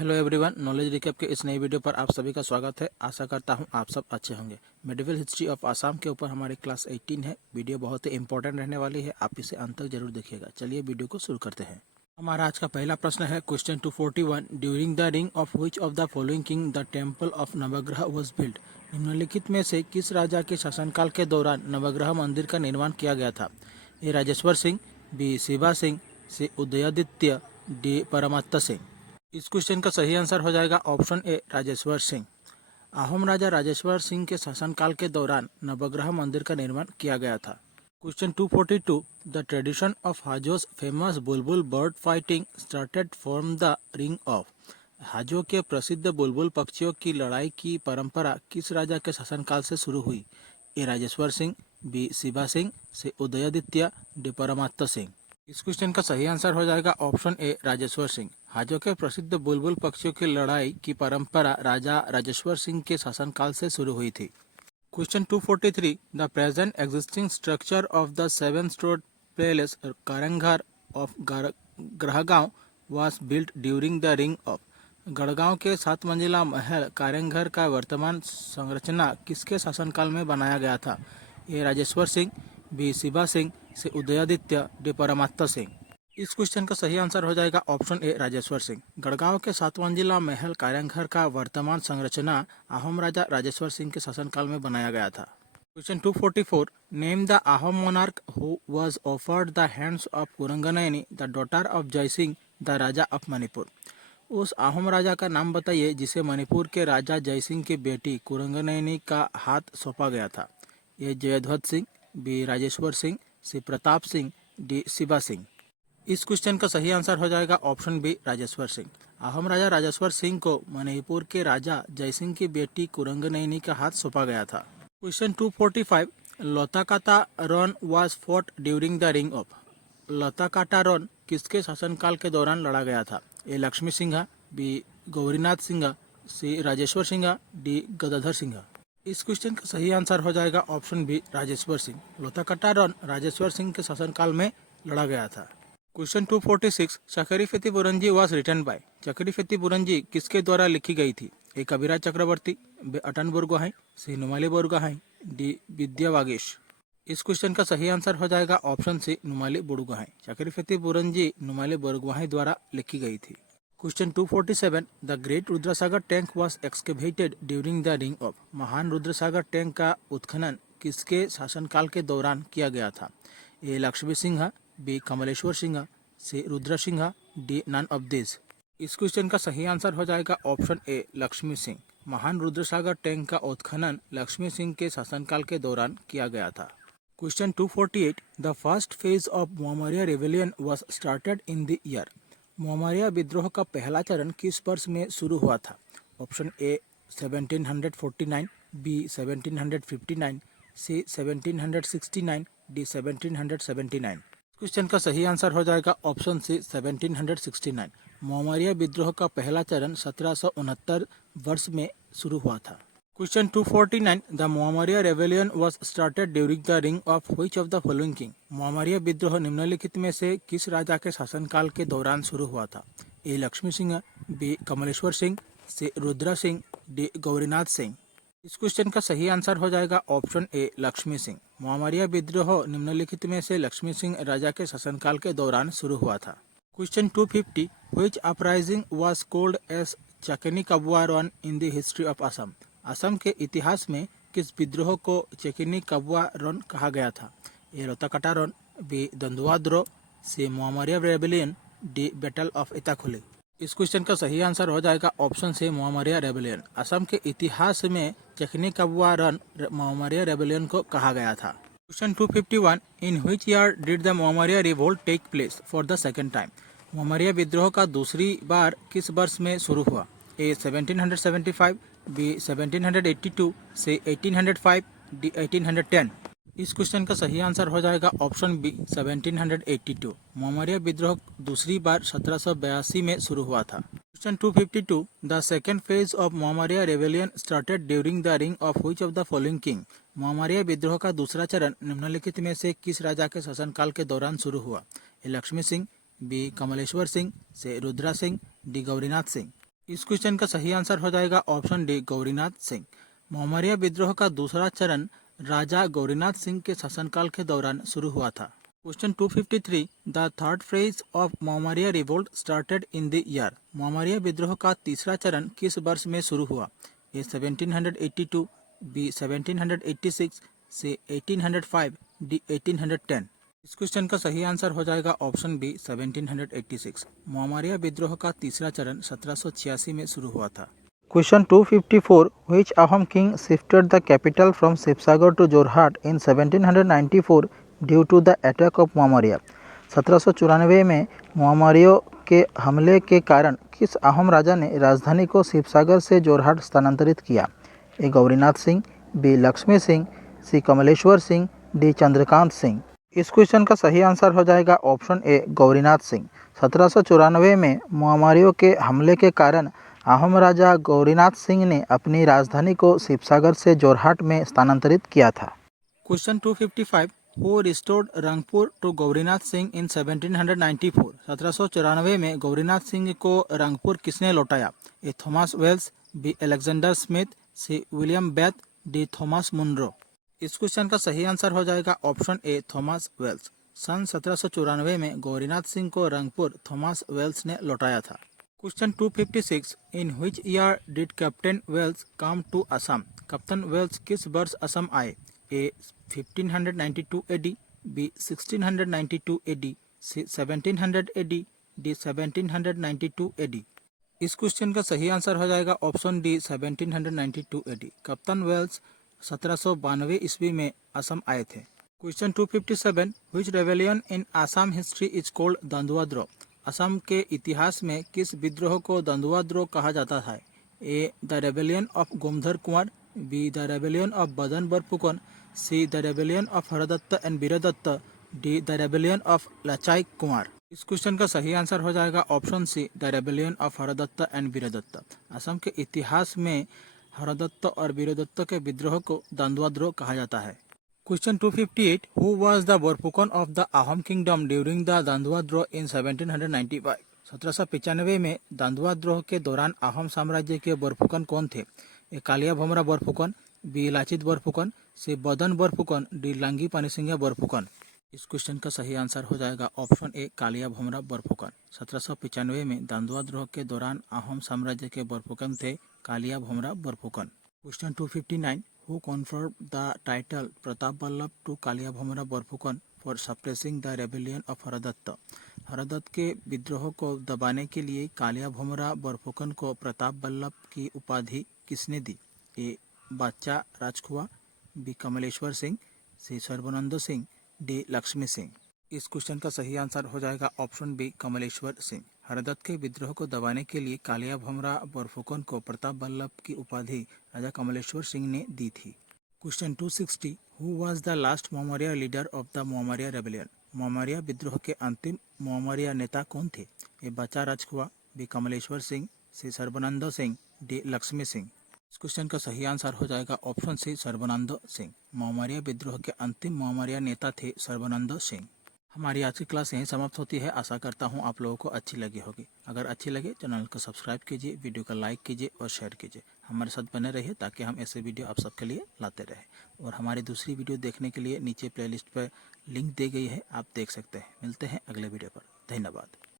Hello everyone, knowledge recap के इस नई वीडियो पर आप सभी का स्वागत है। आशा करता हूं आप सब अच्छे होंगे। मेडिवल हिस्ट्री ऑफ आसाम के ऊपर हमारी क्लास 18 है। वीडियो बहुत ही इंपॉर्टेंट रहने वाली है, आप इसे अंत तक जरूर देखिएगा। चलिए वीडियो को शुरू करते हैं। हमारा आज का पहला प्रश्न है क्वेश्चन 241। ड्यूरिंग द रिंग of which of the following king the temple of नवग्रह वॉज बिल्ट। निम्नलिखित में से किस राजा के शासनकाल के दौरान नवग्रह मंदिर का निर्माण किया गया था। ए राजेश्वर सिंह, बी शिवा सिंह, सी उदयादित्य, डी परमात्ता सिंह। इस क्वेश्चन का सही आंसर हो जाएगा ऑप्शन ए राजेश्वर सिंह। अहोम राजा राजेश्वर सिंह के शासनकाल के दौरान नवग्रह मंदिर का निर्माण किया गया था। Question 242। The tradition of Hajo's famous bulbul bird fighting started from the रिंग ऑफ। हाजो के प्रसिद्ध बुलबुल पक्षियों की लड़ाई की परंपरा किस राजा के शासनकाल से शुरू हुई। ए राजेश्वर सिंह, बी शिवा सिंह, सी उदयादित्य, डी परमात्ता सिंह। इस क्वेश्चन का सही आंसर हो जाएगा ऑप्शन ए राजेश्वर सिंह। हाजो के प्रसिद्ध बुलबुल पक्षियों की लड़ाई की परंपरा राजा राजेश्वर सिंह के शासनकाल से शुरू हुई थी। Question 243। The present existing structure of the 7-storied palace Karenghar of Garhgaon was built during the रिंग ऑफ। गढ़गांव के 7 मंजिला महल कारेंघर का वर्तमान संरचना किसके शासनकाल में बनाया गया था। ए राजेश्वर सिंह, बी शिवा सिंह, सी उदयादित्य, डी परमात्ता सिंह। इस क्वेश्चन का सही आंसर हो जाएगा ऑप्शन ए राजेश्वर सिंह। गढ़गांव के 7 मंजिला महल कारेंघर का वर्तमान संरचना अहोम राजा राजेश्वर सिंह के शासनकाल में बनाया गया था। Question 244। Name the Ahom monarch who was offered the hands of Kuranganayani the daughter of Jaisingh the raja of Manipur. उस अहोम राजा का नाम बताइए जिसे मणिपुर के राजा जयसिंह की बेटी कुरंगनयनी का हाथ सौंपा गया था। ए जयध्वज सिंह, बी राजेश्वर सिंह, सी प्रताप सिंह, डी शिवा सिंह। इस क्वेश्चन का सही आंसर हो जाएगा ऑप्शन बी राजेश्वर सिंह। अहोम राजा राजेश्वर सिंह को मणिपुर के राजा जयसिंह की बेटी कुरंगनयनी का हाथ सौंपा गया था। Question 245। Lotakata Ran was fought during the रिंग ऑफ। लोताकाटा रन किसके शासनकाल के दौरान लड़ा गया था। A Lakshmi Singh, B Gaurinath Singh, C Rajeshwar Singh, D Gadadhar Singh. इस क्वेश्चन का सही आंसर हो जाएगा ऑप्शन बी राजेश्वर सिंह। लोताकाटा रन राजेश्वर सिंह के शासनकाल में लड़ा गया था। Question 246। Chakrifeti Buranji was written by. Chakrifeti Buranji किसके द्वारा लिखी गई थी। ए कविराज चक्रवर्ती, बी अटन बुरगोहाई, सी नुमाली बुरगोहाई, डी विद्या वागीश। इस क्वेश्चन का सही आंसर हो जाएगा ऑप्शन सी नुमाली बुरगोहाई। चकरीफेती बुरंजी नुमाली बुरगोहाई द्वारा लिखी गई थी। Question 247। The great Rudrasagar tank was excavated during the रिंग ऑफ। महान रुद्रसागर टैंक का उत्खनन किसके शासनकाल के दौरान किया गया था। A Lakshmi Singh, B Kamleshwar Singh, C Rudra Singh, D none of this. इस क्वेश्चन का सही आंसर हो जाएगा ऑप्शन ए लक्ष्मी सिंह। महान रुद्रसागर टैंक का उत्खनन लक्ष्मी सिंह के शासनकाल के दौरान किया गया था। Question 248। The first phase of Mohammadia rebellion was started in the year. Mohammadia विद्रोह का पहला चरण किस वर्ष में शुरू हुआ था। Option A 1749, B 1759, C 1769, D 1779। Question का सही आंसर हो जाएगा ऑप्शन सी 1769। मोहम्मदिया विद्रोह का पहला चरण 1769 वर्ष में शुरू हुआ था। Question 249। The Mohammadia rebellion was started during the रिंग of which of the following king. Mohammadia विद्रोह निम्नलिखित में से किस राजा के शासनकाल के दौरान शुरू हुआ था। A Lakshmi Singh, B Kamleshwar Singh, C Rudra Singh, D Gaurinath Singh. इस क्वेश्चन का सही आंसर हो जाएगा ऑप्शन ए लक्ष्मी सिंह। मोहम्मदिया विद्रोह निम्नलिखित में से लक्ष्मी सिंह राजा के शासनकाल के दौरान शुरू हुआ था। Question 250। Which uprising was called as Chakni कबुआ Ran in the history of Assam. Assam के इतिहास में किस विद्रोह को चेकिनी कबुआ रन कहा गया था। A Lotakata Ran, B Dandua Droh, C Moamoria rebellion, D battle of Itakhuli. इस क्वेश्चन का सही आंसर हो जाएगा ऑप्शन से मोहम्मदिया रेबेलियन। असम के इतिहास में चकनी कबुआ रन मोहम्मदिया रेबेलियन को कहा गया था। Question 251। In which year did the Moamoria revolt take place for the second time. Moamoria विद्रोह का दूसरी बार किस वर्ष में शुरू हुआ। A 1775, B 1782, C 1805, D 1810। इस क्वेश्चन का सही आंसर हो जाएगा ऑप्शन बी 1782। मोहम्मदिया विद्रोह दूसरी बार 1782 में शुरू हुआ था। Question 252। The second phase of Mohammadia rebellion started during the रिंग of which of the following king. Mohammadia विद्रोह का दूसरा चरण निम्नलिखित में से किस राजा के शासनकाल के दौरान शुरू हुआ। ए लक्ष्मी सिंह, बी कमलेश्वर सिंह, सी रुद्रा सिंह, डी गौरीनाथ सिंह। इस क्वेश्चन का सही आंसर हो जाएगा ऑप्शन डी गौरीनाथ सिंह। मोहमरिया विद्रोह का दूसरा चरण राजा गौरीनाथ सिंह के शासनकाल के दौरान शुरू हुआ था। Question 253, the third phase of Moamoria revolt started in the year. Moamoria विद्रोह का तीसरा चरण किस वर्ष में शुरू हुआ? A 1782, B 1786, C 1805, D 1810। इस क्वेश्चन का सही आंसर हो जाएगा ऑप्शन बी 1786। मोहमरिया विद्रोह का तीसरा चरण 1786 में शुरू हुआ था। Question 254, which Ahom king shifted the capital from Sivasagar to Jorhat in 1794 due to the attack of Moamoria. 1794 में मोहमरियों के हमले के कारण किस अहोम राजा ने राजधानी को शिवसागर से जोरहाट स्थानांतरित किया? ए गौरीनाथ सिंह, बी लक्ष्मी सिंह, सी कमलेश्वर सिंह, डी चंद्रकांत सिंह। इस क्वेश्चन का सही आंसर हो जाएगा ऑप्शन ए गौरीनाथ सिंह। 1794 में मोहमरियों के हमले के कारण अहोम राजा गौरीनाथ सिंह ने अपनी राजधानी को शिवसागर से जोरहाट में स्थानांतरित किया था। Question 255, who restored Rangpur to Gaurinath Singh in 1794। 1794 में गौरीनाथ सिंह को रंगपुर किसने लौटाया? A Thomas Welsh, B Alexander Smith, C William Beth, D Thomas Munro. इस क्वेश्चन का सही आंसर हो जाएगा ऑप्शन ए थॉमस वेल्स। सन 1794 में गौरीनाथ सिंह को रंगपुर थॉमस वेल्स ने लौटाया था। Question 256, in which year did Captain Welsh come to Assam. कप्तान वेल्स किस वर्ष असम आए? A 1592 AD, B 1692 AD, C 1700 AD, D 1792 AD. इस क्वेश्चन का सही आंसर हो जाएगा ऑप्शन डी 1792 एडी। कप्तान वेल्स 1792 ईस्वी में असम आए थे। Question 257, which rebellion in Assam history is called Dandua Droh. Assam के इतिहास में किस विद्रोह को दंदुआ-द्रोह कहा जाता है? A the rebellion of Gomdhar Konwar, B the rebellion of Badan Barphukan, C the rebellion of Haradatta and Viradatta, D the rebellion of Lachai Konwar. इस क्वेश्चन का सही आंसर हो जाएगा option C the rebellion of Haradatta and Viradatta. Assam के इतिहास में हरदत्त और वीरदत्त के विद्रोह को दंदुआ-द्रोह कहा जाता है। Question 258, who was the Barphukan of the Ahom kingdom during the Dandua Droh in 1795। 1795 में दंदुआ-द्रोह के दौरान अहोम साम्राज्य के बरफुकन कौन थे? ए कालिया भोमरा बरफुकन, बी लाचित बरफुकन, सी बदन बरफुकन, डी लांगी पानीसिंघिया बरफुकन। इस क्वेश्चन का सही आंसर हो जाएगा ऑप्शन ए कालिया भोमरा बरफुकन। 1795 में दंदुआ-द्रोह के दौरान अहोम साम्राज्य के बरफुकन थे Kalia Bhomora Borphukan. Question 259, who conferred the title Pratap Vallabh to Kalia Bhomora Borphukan for suppressing the rebellion of Hardatta. Hardatta के विद्रोह को दबाने के लिए कालिया भोमरा बरफुकन को प्रताप वल्लभ की उपाधि किसने दी? ए Badshah Rajkhowa, B Kamleshwar Singh, C Sarbananda Singh, D Lakshmi Singh. इस क्वेश्चन का सही आंसर हो जाएगा ऑप्शन बी कमलेश्वर सिंह। हरदत्त के विद्रोह को दबाने के लिए कालिया भोमरा बरफुकन को प्रताप वल्लभ की उपाधि राजा कमलेश्वर सिंह ने दी थी। Question 260, who was the last Moamoria leader of the Moamoria rebellion. Moamoria विद्रोह के अंतिम मोहमरिया नेता कौन थे? A Badshah Rajkhowa, B Kamleshwar Singh, C Sarbananda Singh, D Lakshmi Singh. इस क्वेश्चन का सही आंसर हो जाएगा ऑप्शन सी सर्बानंद सिंह। मोहमरिया विद्रोह के अंतिम मोहमरिया नेता थे सर्बानंद सिंह। हमारी आज की क्लास यहीं समाप्त होती है। आशा करता हूँ आप लोगों को अच्छी लगी होगी। अगर अच्छी लगे चैनल को सब्सक्राइब कीजिए, वीडियो को लाइक कीजिए और शेयर कीजिए। हमारे साथ बने रहिए ताकि हम ऐसे वीडियो आप सबके लिए लाते रहें। और हमारी दूसरी वीडियो देखने के लिए नीचे प्लेलिस्ट पर लिंक दी गई है, आप देख सकते हैं। मिलते हैं अगले वीडियो पर। धन्यवाद।